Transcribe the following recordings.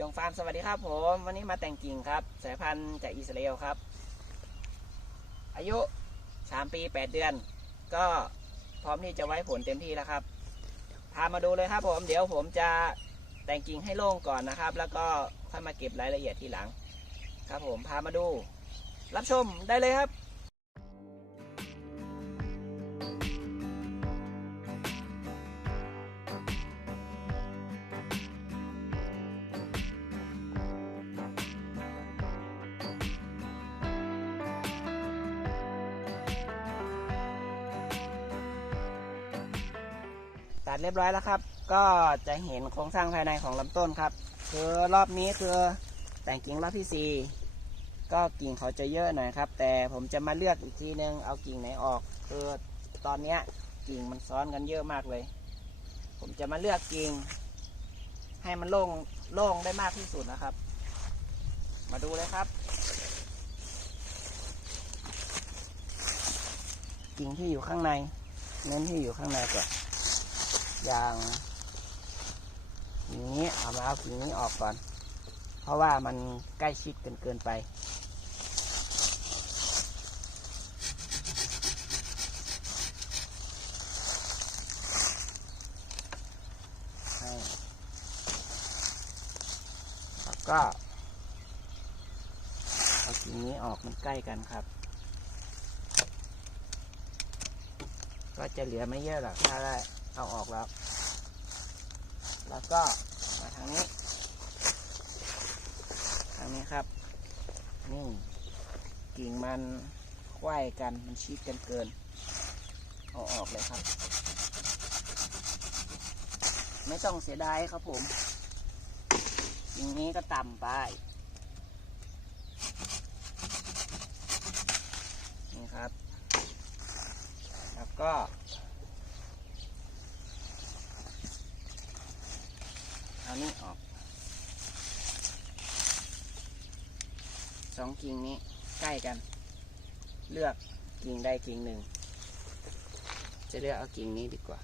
ยงฟาร์มสวัสดีครับผม วันนี้มาแต่งกิ่งครับ สายพันธุ์จากอิสราเอลครับ อายุ 3 ปี 8 เดือน ก็พร้อมที่จะไว้ผลเต็มที่แล้วครับ พามาดูเลยครับผม เดี๋ยวผมจะแต่งกิ่งให้โล่งก่อนนะครับ แล้วก็ค่อยมาเก็บรายละเอียดทีหลัง ครับผม พามาดู รับชมได้เลยครับ ดเรียบร้อยแล้วครับ ก็จะเห็นโครงสร้างภายในของลำต้นครับ คือรอบนี้คือแต่งกิ่งรอบที่สี่ก็กิ่งเขาจะเยอะหน่อยครับ แต่ผมจะมาเลือกอีกทีนึงเอากิ่งไหนออก คือตอนเนี้ยกิ่งมันซ้อนกันเยอะมากเลย ผมจะมาเลือกกิ่ง ให้มันโล่งโล่งได้มากที่สุดนะครับ มาดูเลยครับ กิ่งที่อยู่ข้างใน เน้นที่อยู่ข้างในก่อน อย่างอย่างนี้เอามาเอากิ่งนี้ออกก่อน เพราะว่ามันใกล้ชิดกันเกินไป แล้วก็เอากิ่งนี้ออกมันใกล้กันครับ ก็จะเหลือไม่เยอะหรอกถ้าได้ เอาออกแล้ว แล้วก็มาทางนี้ ทางนี้ครับ นี่กิ่งมันไขว้กันมันชิดกันเกิน เอาออกเลยครับ ไม่ต้องเสียดายครับผมกิ่งนี้ก็ต่ำไปนี่ครับ แล้วก็ เอานี่ออกสองกิ่งนี้ใกล้กัน เลือกกิ่งใดกิ่งหนึ่ง จะเลือกเอากิ่งนี้ดีกว่า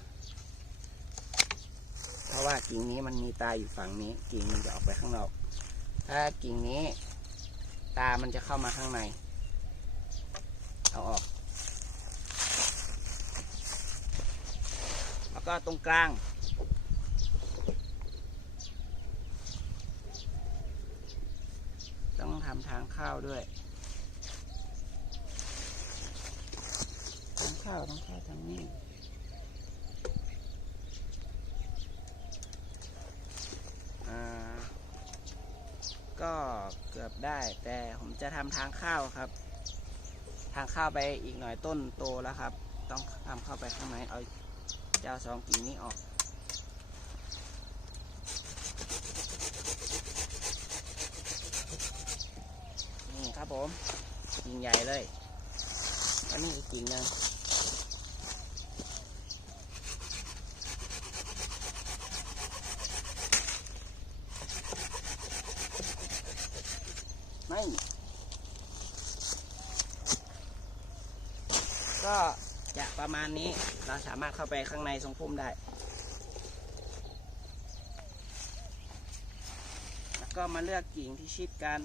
เพราะว่ากิ่งนี้มันมีตาอยู่ฝั่งนี้ กิ่งมันจะออกไปข้างนอก ถ้ากิ่งนี้ ตามันจะเข้ามาข้างใน เอาออก แล้วก็ตรงกลาง ต้อง ทำทางเข้าด้วยทางเข้าต้องเข้าทางนี้ก็เกือบได้แต่ผมจะทำทางเข้าครับ ทางเข้าไปอีกหน่อยต้นโตแล้วครับ ต้องทำเข้าไปข้างในเอาเจ้าสองกิ่งนี้ออก นี่ครับ ผมกิ่งใหญ่เลย อันนี้อีกกิ่งหนึงไม่ก็จะประมาณนี้เราสามารถเข้าไปข้างในทรงพุ่มได้ แล้วก็มาเลือกกิ่งที่ชิดกัน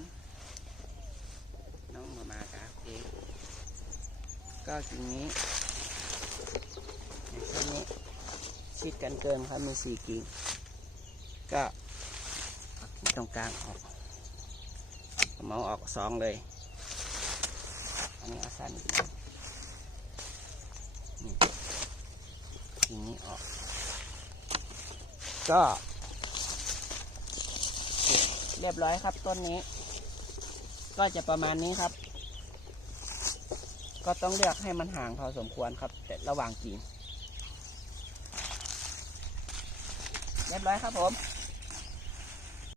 น้องมามากราฟเอง ก็กิ่งนี้ในเส้นนี้ชิดกันเกินครับมีสี่กิ่งก็กิ่งตรงกลางออกเอาเมาส์ออกสองเลยอันนี้อาสั้นอีกหน่อยนี่กิ่งนี้ออก ก็เรียบร้อยครับต้นนี้ ก็จะประมาณนี้ครับ ก็ต้องเลือกให้มันห่างพอสมควรครับแต่ระหว่างกิ่งเรียบร้อยครับผม